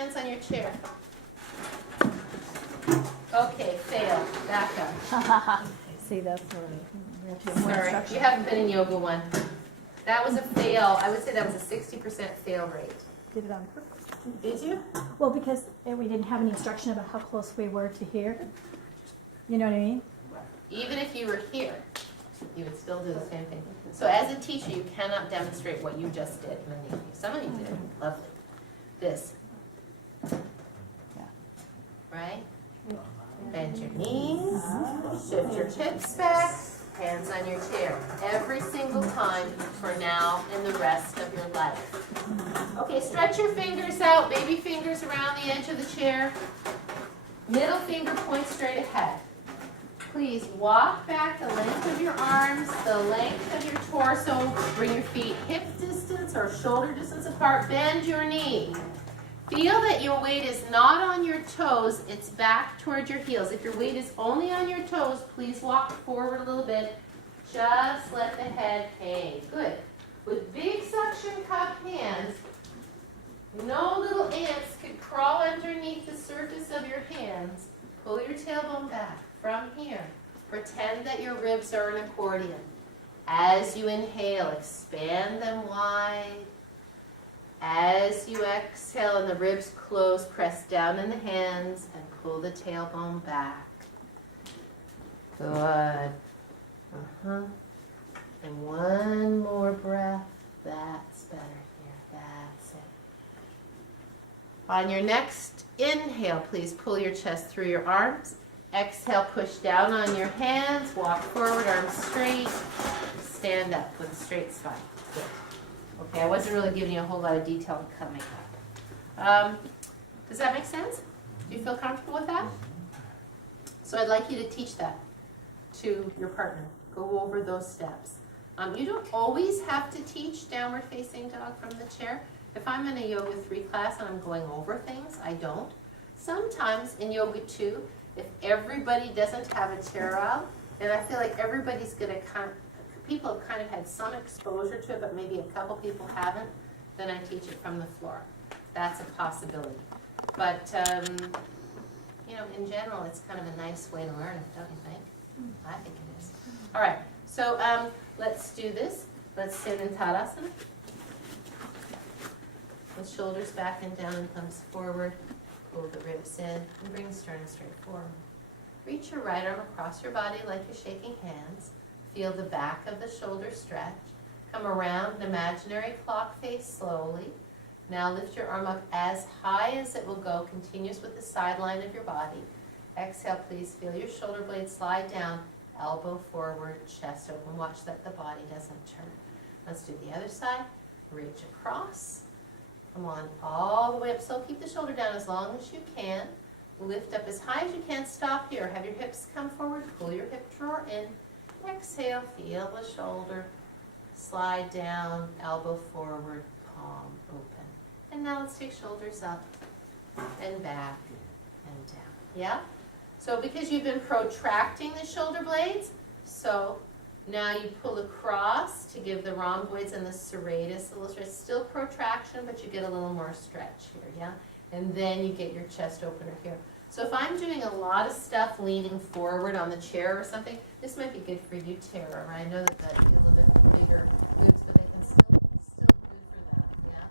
hands on your chair. Okay, fail. Back up. See, that's where we have to have more Sorry, instruction. you haven't been in yoga one. That was a fail. I would say that was a 60% fail rate. Did it on purpose. Did you? Well, because we didn't have any instruction about how close we were to here. You know what I mean? Even if you were here, you would still do the same thing. So as a teacher, you cannot demonstrate what you just did. Many of you. Some of you did. Lovely. This. Yeah. Right? Bend your knees. Shift your hips back. Hands on your chair. Every single time for now and the rest of your life. Okay, stretch your fingers out. Baby fingers around the edge of the chair. Middle finger points straight ahead. Please walk back the length of your arms, the length of your torso. Bring your feet hip distance or shoulder distance apart. Bend your knee. Feel that your weight is not on your toes, it's back toward your heels. If your weight is only on your toes, please walk forward a little bit. Just let the head hang. Good. With big suction cup hands, no little ants could crawl underneath the surface of your hands. Pull your tailbone back from here. Pretend that your ribs are an accordion. As you inhale, expand them wide. As you exhale and the ribs close, press down in the hands and pull the tailbone back. Good. And one more breath. That's better here. That's it. On your next inhale, please pull your chest through your arms. Exhale, push down on your hands. Walk forward, arms straight. Stand up with a straight spine. Good. Okay, I wasn't really giving you a whole lot of detail coming up. Does that make sense? Do you feel comfortable with that? So I'd like you to teach that to your partner. Go over those steps. You don't always have to teach downward facing dog from the chair. If I'm in a Yoga 3 class and I'm going over things, I don't. Sometimes in Yoga 2, if everybody doesn't have a chair out, and I feel like everybody's going to people have kind of had some exposure to it, but maybe a couple people haven't, then I teach it from the floor. That's a possibility. But, you know, in general, it's kind of a nice way to learn it, don't you think? I think it is. All right, so let's do this. Let's sit in Tadasana. With shoulders back and down and thumbs forward. Pull the ribs in and bring the sternum straight forward. Reach your right arm across your body like you're shaking hands. Feel the back of the shoulder stretch. Come around an imaginary clock face slowly. Now lift your arm up as high as it will go, continuous with the sideline of your body. Exhale, please feel your shoulder blades slide down, elbow forward, chest open. Watch that the body doesn't turn. Let's do the other side. Reach across. Come on all the way up. So keep the shoulder down as long as you can. Lift up as high as you can. Stop here. Have your hips come forward. Pull your hip drawer in. Exhale, feel the shoulder slide down, elbow forward, palm open. And now let's take shoulders up and back and down. Yeah? So because you've been protracting the shoulder blades, so now you pull across to give the rhomboids and the serratus a little stretch. Still protraction, but you get a little more stretch here, yeah? And then you get your chest opener here. So if I'm doing a lot of stuff leaning forward on the chair or something, this might be good for you, Tara, right? I know that you get a little bit bigger boobs, but they can still good for that, yeah?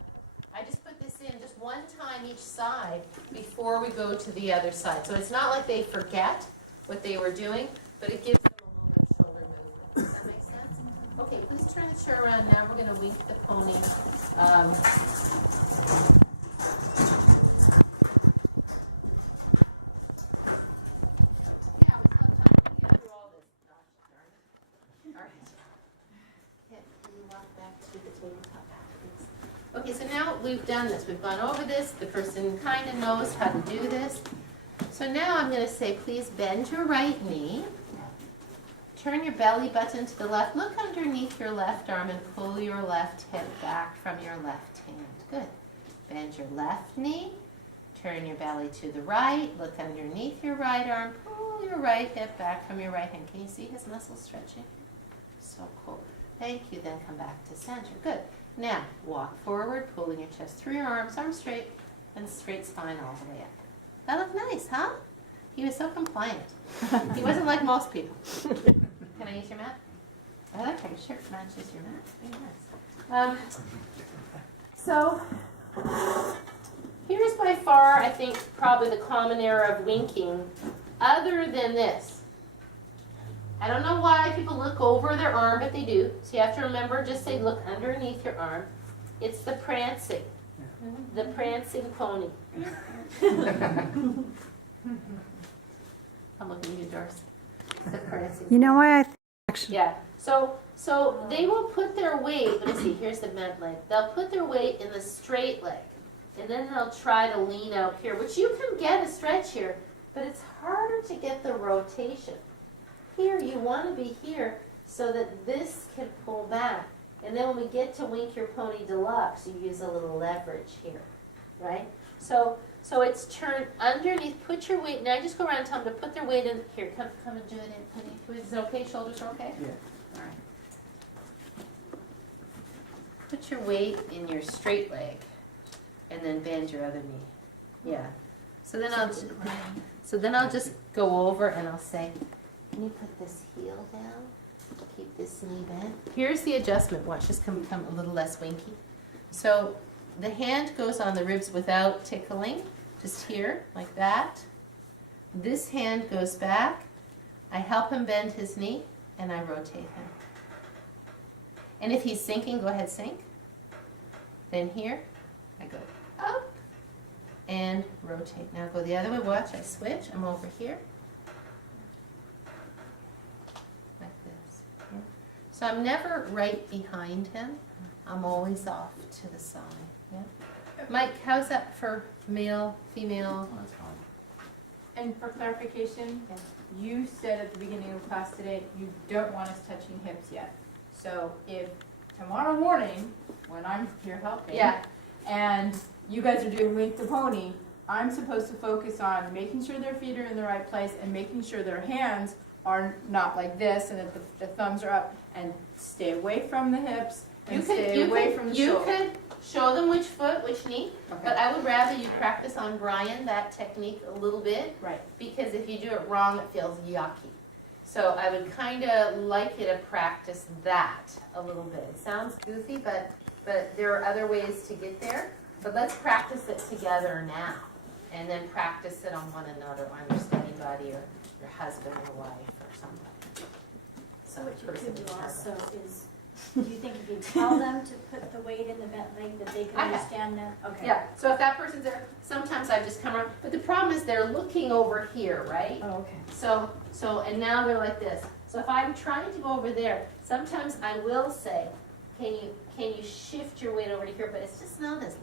I just put this in just one time each side before we go to the other side. So it's not like they forget what they were doing, but it gives them a little bit of shoulder movement. Does that make sense? Okay, please turn the chair around. Now we're going to wink the pony. Okay, so now we've done this. We've gone over this. The person kind of knows how to do this. So now I'm going to say, please bend your right knee. Turn your belly button to the left. Look underneath your left arm and pull your left hip back from your left hand. Good. Bend your left knee. Turn your belly to the right. Look underneath your right arm. Pull your right hip back from your right hand. Can you see his muscles stretching? So cool. Thank you. Then come back to center. Good. Now, walk forward, pulling your chest through your arms straight, and straight spine all the way up. That looked nice, huh? He was so compliant. He wasn't like most people. Can I use your mat? I like how your shirt matches your mat. Very nice. So here's by far, I think, probably the common error of winking, other than this. I don't know why people look over their arm, but they do. So you have to remember, just say look underneath your arm. It's the prancing pony. I'm looking at you, Doris. The prancing. You know why I actually. Yeah. So they will put their weight. Let me see. Here's the bent leg. They'll put their weight in the straight leg, and then they'll try to lean out here, which you can get a stretch here, but it's harder to get the rotation. Here, you want to be here so that this can pull back. And then when we get to Wink Your Pony Deluxe, you use a little leverage here, right? So it's turned underneath. Put your weight. Now I just go around and tell them to put their weight in. Here, come and do it in, honey. Is it okay? Shoulders are okay? Yeah. All right. Put your weight in your straight leg, and then bend your other knee. Yeah. So then I'll just go over and I'll say, can you put this heel down? Keep this knee bent. Here's the adjustment. Watch this become a little less winky. So the hand goes on the ribs without tickling, just here, like that. This hand goes back. I help him bend his knee, and I rotate him. And if he's sinking, go ahead, sink. Then here, I go up and rotate. Now go the other way. Watch, I switch. I'm over here. Like this. Yeah. So I'm never right behind him. I'm always off to the side. Yeah. Mike, how's that for male, female? That's fine. And for clarification, Yeah. you said at the beginning of class today, you don't want us touching hips yet. So if tomorrow morning, when I'm here helping, Yeah. and you guys are doing Wink the Pony, I'm supposed to focus on making sure their feet are in the right place and making sure their hands are not like this and that the thumbs are up, and stay away from the hips and stay away from the You shoulder. could show them which foot, which knee, Okay. but I would rather you practice on Brian that technique a little bit, Right. because if you do it wrong, it feels yucky. So I would kind of like you to practice that a little bit. It sounds goofy, but there are other ways to get there. But let's practice it together now, and then practice it on one another, on your study buddy or your husband or wife or somebody. So what you person could do is also is, do you think if you tell them to put the weight in the bent leg, that they can I have. understand that? Okay. Yeah, so if that person's there, sometimes I just come around, but the problem is they're looking over here, right? Oh, okay. So, and now they're like this. So if I'm trying to go over there, sometimes I will say, can you shift your weight over to here? But it's just not as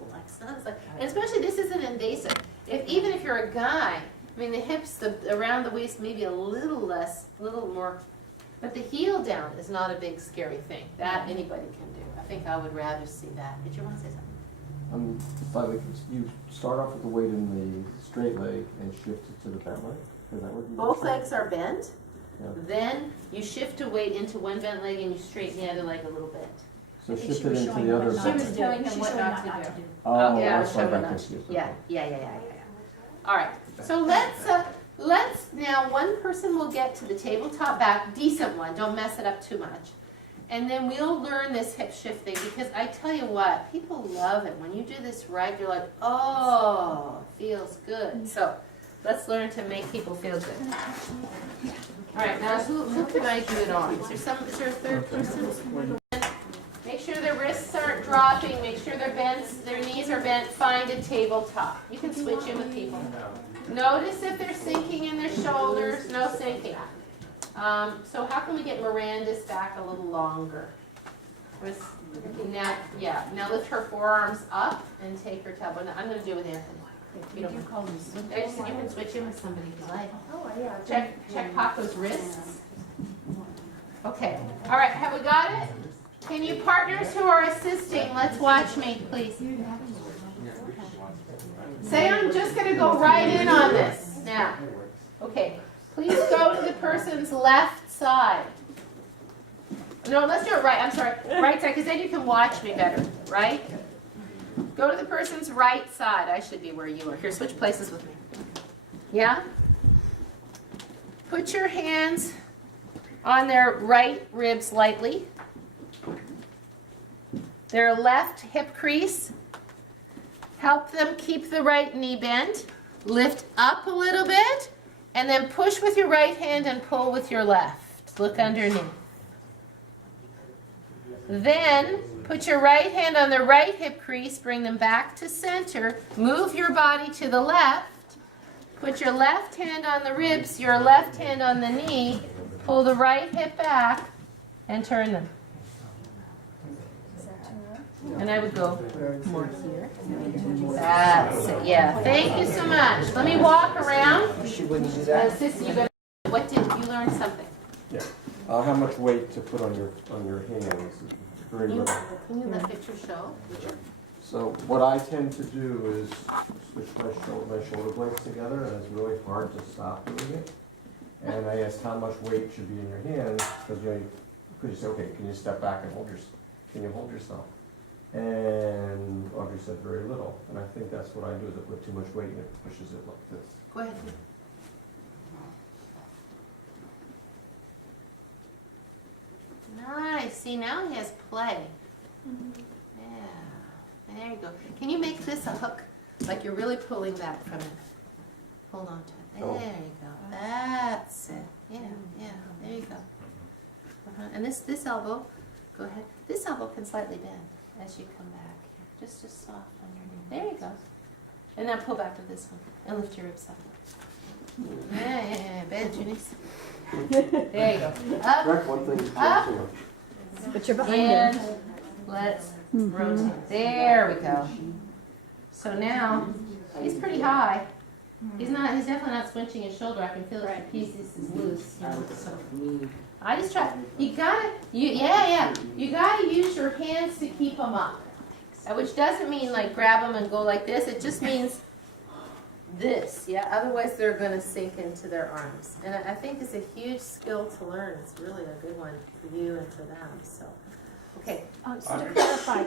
like, and especially this isn't invasive. Even if you're a guy, I mean the hips, around the waist, maybe a little less, a little more, but the heel down is not a big scary thing. That anybody can do. I think I would rather see that. Did you want to say something? Slightly, you start off with the weight in the straight leg and shift it to the bent leg? Is that what you Both legs are bent. Yeah. Then you shift a weight into one bent leg and you straighten the other leg a little bit. So I think shift she it was into showing the what other not She bent was to leg. do. telling him She's what showing not to not do. do. Oh, yeah, that's why I showing got us. confused. Yeah. All right. So let's now one person will get to the tabletop back, decent one. Don't mess it up too much. And then we'll learn this hip shifting, because I tell you what, people love it. When you do this right, you're like, oh, it feels good. So let's learn to make people feel good. All right, now who can I do it on? Is there a third person? Make sure their wrists aren't dropping. Make sure their knees are bent. Find a tabletop. You can switch in with people. Notice if they're sinking in their shoulders. No sinking. So how can we get Miranda's back a little longer? Now lift her forearms up and take her tailbone. I'm going to do it with Anthony. You don't mind. call them I just said you can switch in with somebody if you like. Oh, yeah. Check Paco's wrists. Okay. All right. Have we got it? Can you partners who are assisting, let's watch me, please. Say I'm just going to go right in on this now. Okay. Please go to the person's left side. No, let's do it right. I'm sorry. Right side, because then you can watch me better, right? Go to the person's right side. I should be where you are. Here, switch places with me. Yeah? Put your hands on their right ribs lightly. Their left hip crease. Help them keep the right knee bent. Lift up a little bit, and then push with your right hand and pull with your left. Look underneath. Then put your right hand on the right hip crease, bring them back to center. Move your body to the left. Put your left hand on the ribs, your left hand on the knee. Pull the right hip back and turn them. And I would go more here. That's it. Yeah. Thank you so much. Let me walk around. What did you learn something? Yeah. How much weight to put on your hands? Very little. Can you let the picture show? So what I tend to do is switch my shoulder blades together, and it's really hard to stop doing it. And I asked how much weight should be in your hands, because you say, okay, can you step back and can you hold yourself? And Audrey said very little, and I think that's what I do, is I put too much weight and it pushes it like this. Go ahead. Nice. See, now he has play. Yeah. There you go. Can you make this a hook? Like you're really pulling back from it. Hold on to it. There you go. That's it. Yeah, yeah. There you go. And this elbow, go ahead. This elbow can slightly bend as you come back. Just soft underneath. There you go. And now pull back with this one and lift your ribs up. Yeah. Bend, Junice. There you go. Up. Correct, one thing. Up. But you're behind And him. let's rotate. There we go. So now he's pretty high. He's definitely not squinching his shoulder. I can feel it. The piece is loose. You know, so I just try. You gotta use your hands to keep them up. Which doesn't mean like grab them and go like this. It just means this. Yeah. Otherwise, they're gonna sink into their arms. And I think it's a huge skill to learn. It's really a good one for you and for them. So, okay. So to clarify,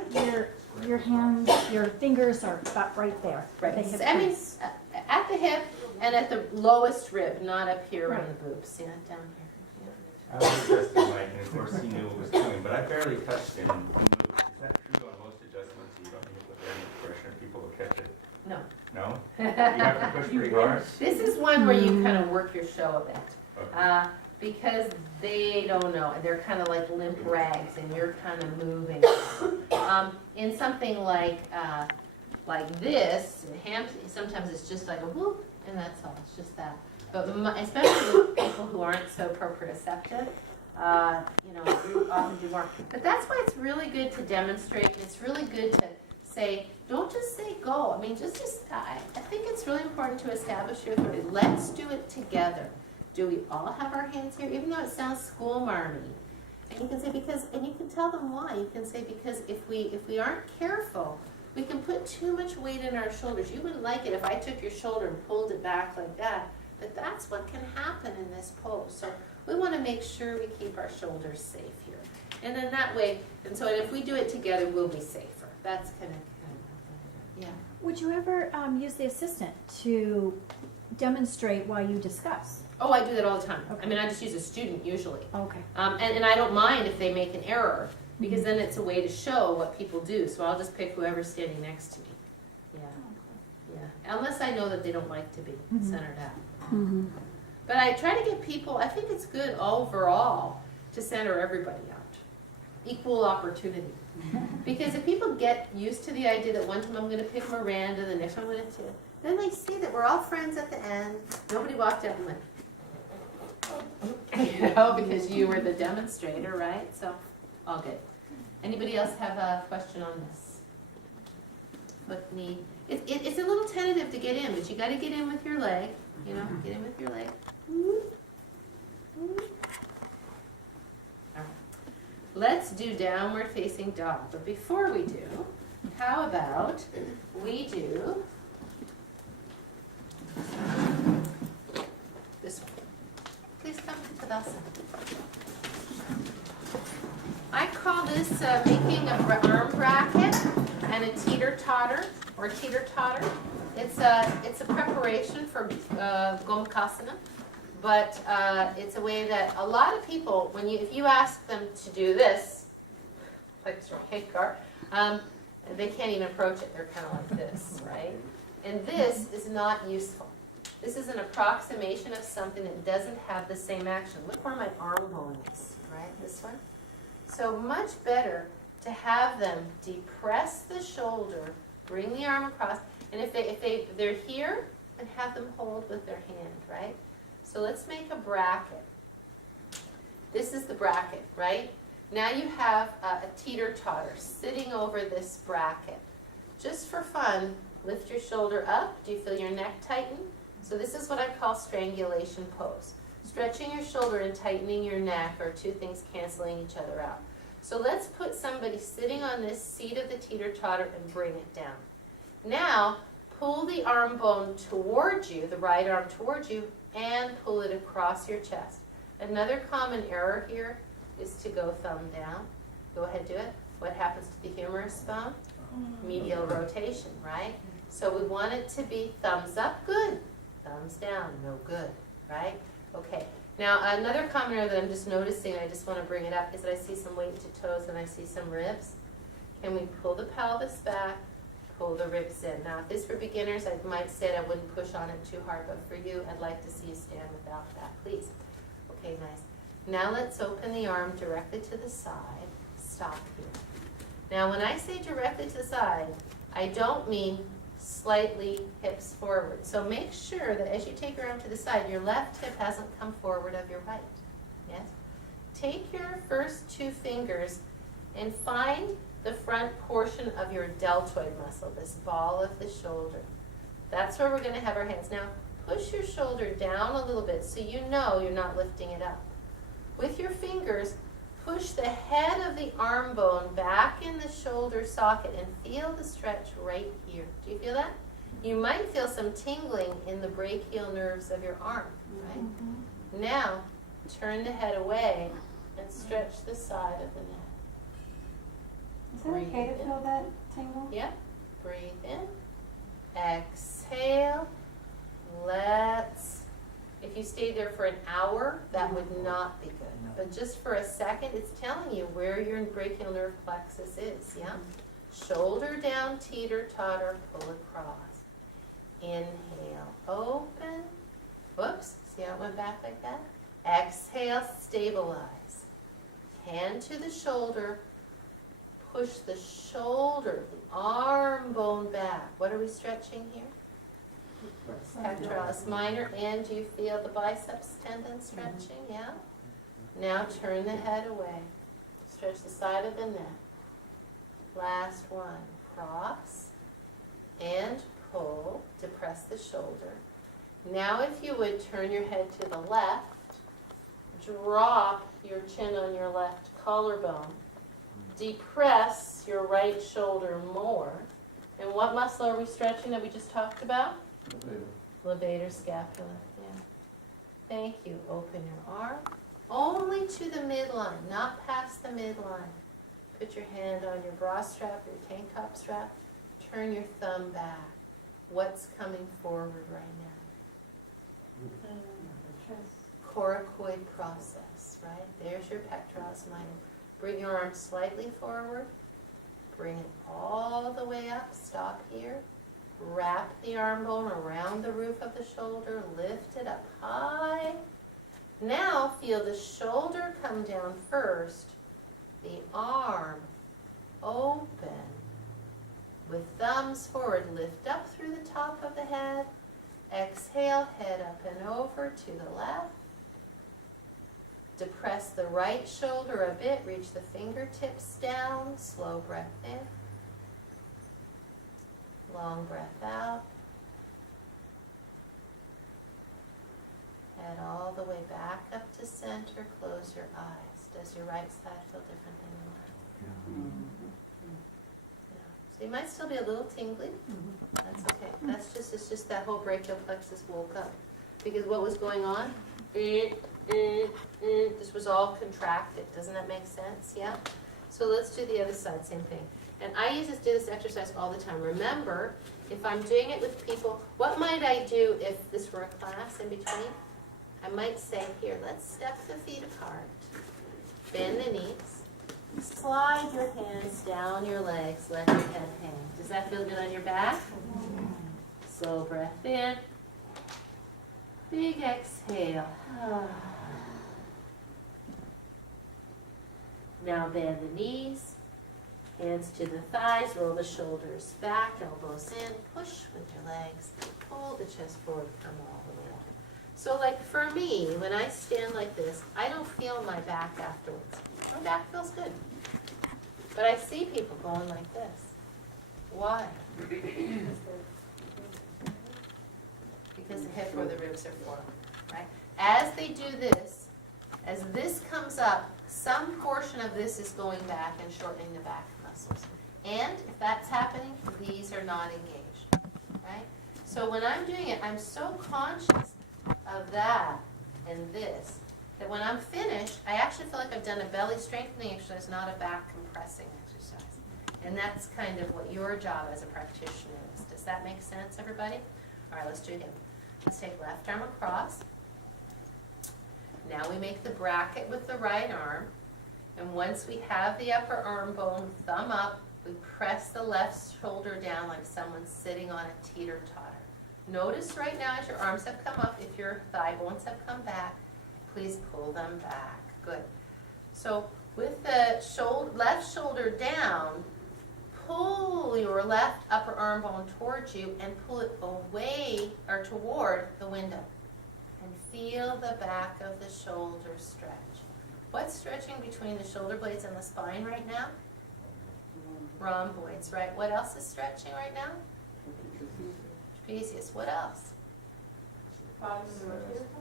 your hands, your fingers are about right there. Right. They have I mean, crease. at the hip and at the lowest rib, not up here on Right. the boobs. Yeah, down here. I was adjusting Mike, and of course he knew what was coming, but I barely touched him and moved. Is that true on most adjustments? You don't need to put any pressure and people will catch it? No. No? You have to push pretty hard? This is one where you kind of work your show a bit. Okay. Because they don't know. They're kind of like limp rags and you're kind of moving. In something like this, sometimes it's just like a whoop, and that's all. It's just that. But especially with people who aren't so proprioceptive, you often do more. But that's why it's really good to demonstrate, and it's really good to say, don't just say go. I mean, I think it's really important to establish your authority. Let's do it together. Do we all have our hands here? Even though it sounds school-marmy. And you can say and you can tell them why. You can say because if we aren't careful, we can put too much weight in our shoulders. You wouldn't like it if I took your shoulder and pulled it back like that. But that's what can happen in this pose. So we want to make sure we keep our shoulders safe here. And then that way, and if we do it together, we'll be safer. That's kind of yeah. Would you ever use the assistant to demonstrate while you discuss? Oh, I do that all the time. Okay. I mean, I just use a student usually. Okay. And I don't mind if they make an error, because then it's a way to show what people do. So I'll just pick whoever's standing next to me. Yeah. Yeah. Unless I know that they don't like to be centered out. Mm-hmm. But I try to get people, I think it's good overall to center everybody out. Equal opportunity. Because if people get used to the idea that one time I'm going to pick Miranda, the next one I'm going to then they see that we're all friends at the end. Nobody walked up and went, because you were the demonstrator, right? So, all good. Anybody else have a question on this? Foot, knee. It's a little tentative to get in, but you got to get in with your leg. Get in with your leg. All right. Let's do downward facing dog. But before we do, how about we do this one? Please come to Tadasana. I call this making an arm bracket. and a teeter-totter or teeter-totter. It's a preparation for Gomukhasana, but it's a way that a lot of people, if you ask them to do this, like Hagar, they can't even approach it. They're kind of like this, right? And this is not useful. This is an approximation of something that doesn't have the same action. Look where my arm bone is, right? This one. So much better to have them depress the shoulder, bring the arm across, and if they're here, then have them hold with their hand, right? So let's make a bracket. This is the bracket, right? Now you have a teeter-totter sitting over this bracket. Just for fun, lift your shoulder up. Do you feel your neck tighten? So this is what I call strangulation pose. Stretching your shoulder and tightening your neck are two things canceling each other out. So let's put somebody sitting on this seat of the teeter-totter and bring it down. Now, pull the arm bone towards you, the right arm towards you, and pull it across your chest. Another common error here is to go thumb down. Go ahead, do it. What happens to the humerus bone? Medial rotation, right? So we want it to be thumbs up, good. Thumbs down, no good, right? Okay. Now, another common error that I'm just noticing, I just want to bring it up, is that I see some weight to toes and I see some ribs. Can we pull the pelvis back, pull the ribs in? Now, if this were beginners, I might say I wouldn't push on it too hard, but for you, I'd like to see you stand without that, please. Okay, nice. Now let's open the arm directly to the side. Stop here. Now, when I say directly to the side, I don't mean slightly hips forward. So make sure that as you take your arm to the side, your left hip hasn't come forward of your right. Yes? Take your first two fingers and find the front portion of your deltoid muscle, this ball of the shoulder. That's where we're going to have our hands. Now, push your shoulder down a little bit so you know you're not lifting it up. With your fingers, push the head of the arm bone back in the shoulder socket and feel the stretch right here. Do you feel that? You might feel some tingling in the brachial nerves of your arm, right? Mm-hmm. Now, turn the head away and stretch the side of the neck. Is it okay to feel that tingle? Yep. Breathe in. Exhale. If you stayed there for an hour, that would not be good. But just for a second, it's telling you where your brachial nerve plexus is, yeah? Shoulder down, teeter-totter, pull across. Inhale, open. Whoops, see how it went back like that? Exhale, stabilize. Hand to the shoulder. Push the shoulder, the arm bone back. What are we stretching here? Pectoralis minor, and do you feel the biceps tendon stretching? Yeah? Now turn the head away. Stretch the side of the neck. Last one. Cross and pull. Depress the shoulder. Now if you would turn your head to the left, drop your chin on your left collarbone. Depress your right shoulder more. And what muscle are we stretching that we just talked about? Levator scapula, yeah. Thank you. Open your arm. Only to the midline, not past the midline. Put your hand on your bra strap, your tank top strap. Turn your thumb back. What's coming forward right now? Coracoid process, right? There's your pectoralis minor. Bring your arm slightly forward. Bring it all the way up. Stop here. Wrap the arm bone around the roof of the shoulder. Lift it up high. Now feel the shoulder come down first. The arm open. With thumbs forward, lift up through the top of the head. Exhale, head up and over to the left. Depress the right shoulder a bit. Reach the fingertips down. Slow breath in. Long breath out. Head all the way back up to center. Close your eyes. Does your right side feel different than your left? Yeah. So you might still be a little tingly. That's okay. It's just that whole brachial plexus woke up. Because what was going on? This was all contracted. Doesn't that make sense? Yeah? So let's do the other side, same thing. And I used to do this exercise all the time. Remember, if I'm doing it with people, what might I do if this were a class in between? I might say, here, let's step the feet apart, bend the knees, slide your hands down your legs, let your head hang. Does that feel good on your back? Slow breath in, big exhale. Now bend the knees, hands to the thighs, roll the shoulders back, elbows in, push with your legs, pull the chest forward, come all the way up. So like for me, when I stand like this, I don't feel my back afterwards. My back feels good. But I see people going like this. Why? Because the hip or the ribs are forward, right? As they do this, as this comes up, some portion of this is going back and shortening the back muscles. And if that's happening, these are not engaged, right? So when I'm doing it, I'm so conscious of that and this, that when I'm finished, I actually feel like I've done a belly strengthening exercise, not a back compressing exercise. And that's kind of what your job as a practitioner is. Does that make sense, everybody? All right, let's do it again. Let's take left arm across. Now we make the bracket with the right arm. And once we have the upper arm bone, thumb up, we press the left shoulder down like someone's sitting on a teeter-totter. Notice right now as your arms have come up, if your thigh bones have come back, please pull them back. Good. So with the left shoulder down, pull your left upper arm bone towards you and pull it away or toward the window. And feel the back of the shoulder stretch. What's stretching between the shoulder blades and the spine right now? Rhomboids, right? What else is stretching right now? Trapezius. What else?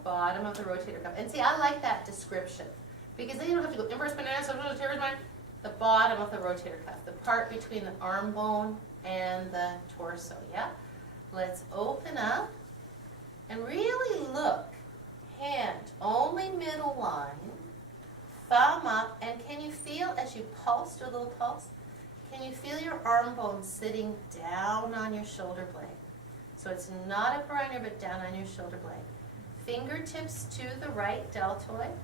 Bottom of the rotator cuff. And see, I like that description because then you don't have to go inverse banana, the bottom of the rotator cuff, the part between the arm bone and the torso, yeah? Let's open up and really look. Hand, only middle line, thumb up, and can you feel as you pulse, do a little pulse? Can you feel your arm bone sitting down on your shoulder blade? So it's not up around here, but down on your shoulder blade. Fingertips to the right deltoid.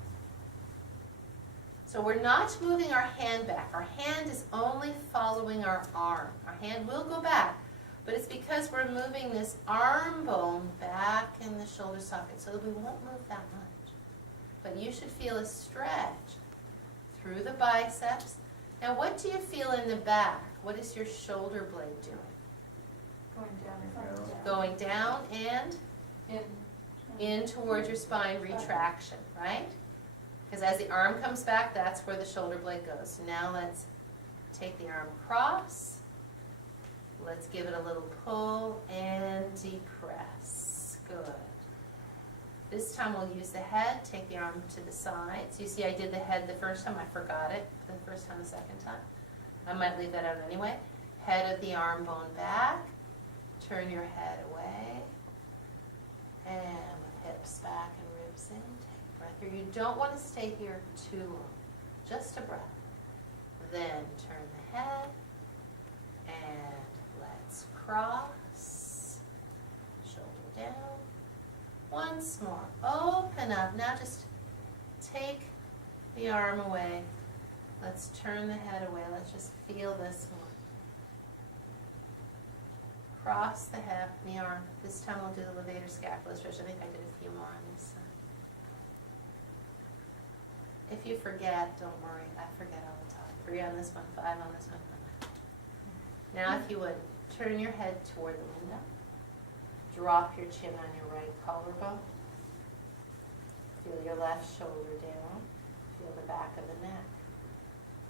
So we're not moving our hand back. Our hand is only following our arm. Our hand will go back, but it's because we're moving this arm bone back in the shoulder socket, so we won't move that much. But you should feel a stretch through the biceps. Now what do you feel in the back? What is your shoulder blade doing? Going down and in towards your spine, retraction, right? Because as the arm comes back, that's where the shoulder blade goes. So now let's take the arm across. Let's give it a little pull and depress. Good. This time we'll use the head, take the arm to the side. So you see I did the head the first time, I forgot it the first time, the second time. I might leave that out anyway. Head of the arm bone back. Turn your head away. And with hips back and ribs in, take a breath here. You don't want to stay here too long. Just a breath. Then turn the head. And let's cross. Shoulder down. Once more. Open up. Now just take the arm away. Let's turn the head away. Let's just feel this one. Cross the hip, the arm. This time we'll do the levator scapula stretch. I think I did a few more on this side. If you forget, don't worry. I forget all the time. 3 on this one, 5 on this one. Now if you would, turn your head toward the window. Drop your chin on your right collarbone. Feel your left shoulder down. Feel the back of the neck.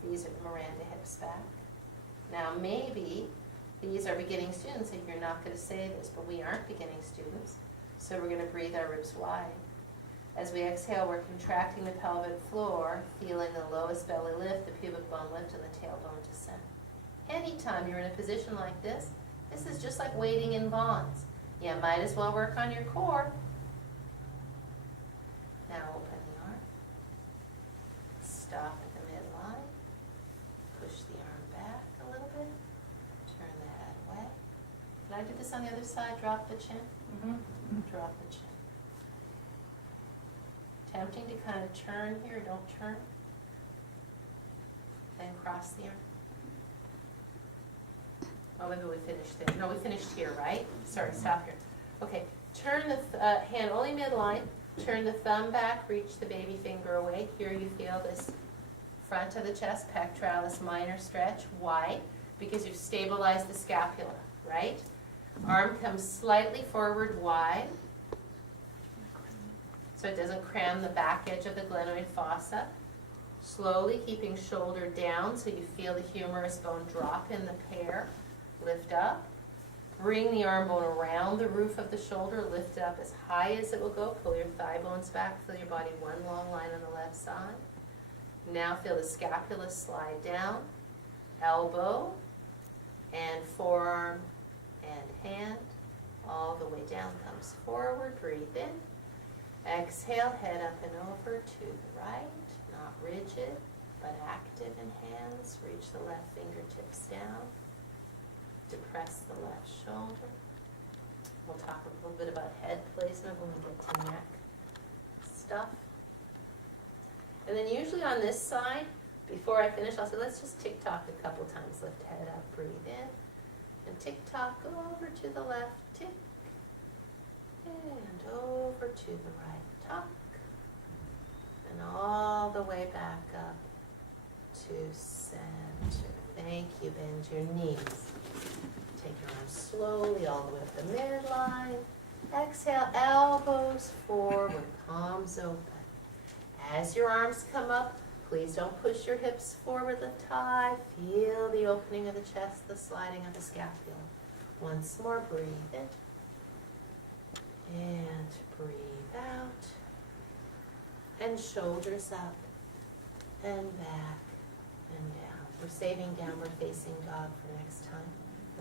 These are the Miranda hips back. Now maybe these are beginning students, and you're not going to say this, but we aren't beginning students. So we're going to breathe our ribs wide. As we exhale, we're contracting the pelvic floor, feeling the lowest belly lift, the pubic bone lift, and the tailbone descend. Anytime you're in a position like this is just like waiting in bonds. You might as well work on your core. Now open the arm. Stop at the midline. Can I do this on the other side? Drop the chin. Drop the chin. Tempting to kind of turn here, don't turn. Then cross the arm. Oh, maybe we finished there. No, we finished here, right? Sorry, stop here. Okay, turn the hand only midline. Turn the thumb back, reach the baby finger away. Here you feel this front of the chest, pectoralis minor stretch, wide, because you've stabilized the scapula, right? Arm comes slightly forward, wide, so it doesn't cram the back edge of the glenoid fossa. Slowly keeping shoulder down so you feel the humerus bone drop in the pear. Lift up. Bring the arm bone around the roof of the shoulder, lift it up as high as it will go. Pull your thigh bones back, feel your body one long line on the left side. Now feel the scapula slide down, elbow and forearm and hand, all the way down comes forward, breathe in. Exhale, head up and over to the right, not rigid, but active in hands. Reach the left fingertips down. Depress the left shoulder. We'll talk a little bit about head placement when we get to neck stuff. And then usually on this side, before I finish, I'll say, let's just tick-tock a couple times. Lift head up, breathe in. And tick-tock, go over to the left, tick. And over to the right, tuck. And all the way back up to center. Thank you, bend your knees. Take your arms slowly all the way up the midline. Exhale, elbows forward, palms open. As your arms come up, please don't push your hips forward, lift high. Feel the opening of the chest, the sliding of the scapula. Once more, breathe in. And breathe out. And shoulders up and back and down. We're saving downward facing dog for next time.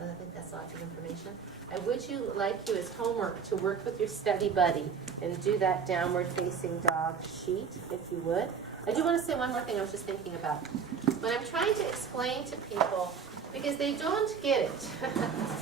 I think that's lots of information. I would like you as homework to work with your study buddy and do that downward facing dog sheet, if you would. I do want to say one more thing I was just thinking about. When I'm trying to explain to people, because they don't get it,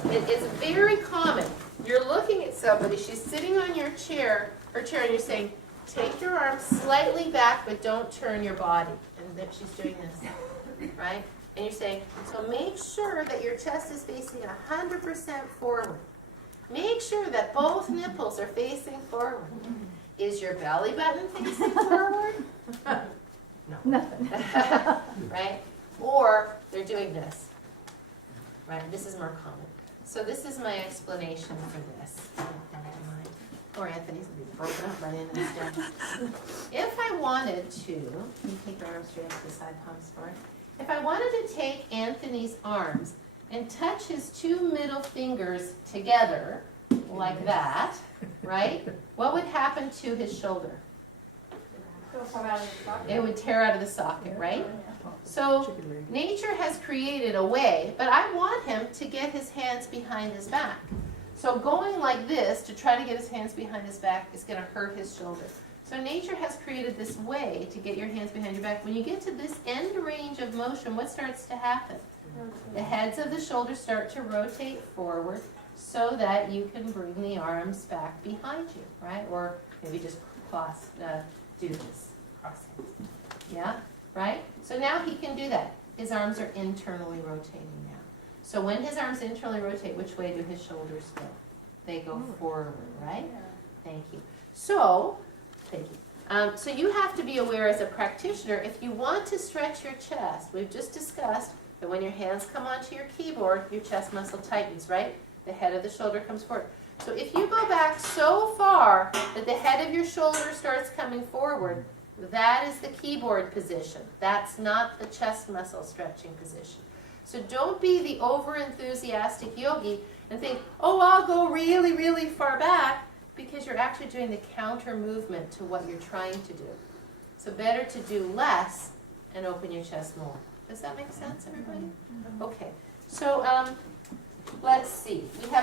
it's very common. You're looking at somebody, she's sitting on your chair, and you're saying, take your arms slightly back, but don't turn your body. And then she's doing this, right? And you're saying, so make sure that your chest is facing 100% forward. Make sure that both nipples are facing forward. Is your belly button facing forward? No. Nothing. Right? Or they're doing this. Right? This is more common. So this is my explanation for this. Or Anthony's will be broken up right in instead. If I wanted to, you take your arms straight to the side, palms forward. If I wanted to take Anthony's arms and touch his two middle fingers together, like that, right? What would happen to his shoulder? It would tear out of the socket, right? So nature has created a way, but I want him to get his hands behind his back. So going like this to try to get his hands behind his back is going to hurt his shoulder. So nature has created this way to get your hands behind your back. When you get to this end range of motion, what starts to happen? The heads of the shoulders start to rotate forward so that you can bring the arms back behind you, right? Or maybe just do this, cross hands. Yeah, right? So now he can do that. His arms are internally rotating now. So when his arms internally rotate, which way do his shoulders go? They go forward, right? Thank you. So, thank you. So you have to be aware as a practitioner, if you want to stretch your chest, we've just discussed that when your hands come onto your keyboard, your chest muscle tightens, right? The head of the shoulder comes forward. So if you go back so far that the head of your shoulder starts coming forward, that is the keyboard position. That's not the chest muscle stretching position. So don't be the over-enthusiastic yogi and think, oh, I'll go really, really far back, because you're actually doing the counter movement to what you're trying to do. So better to do less and open your chest more. Does that make sense, everybody? Okay. So let's see. We have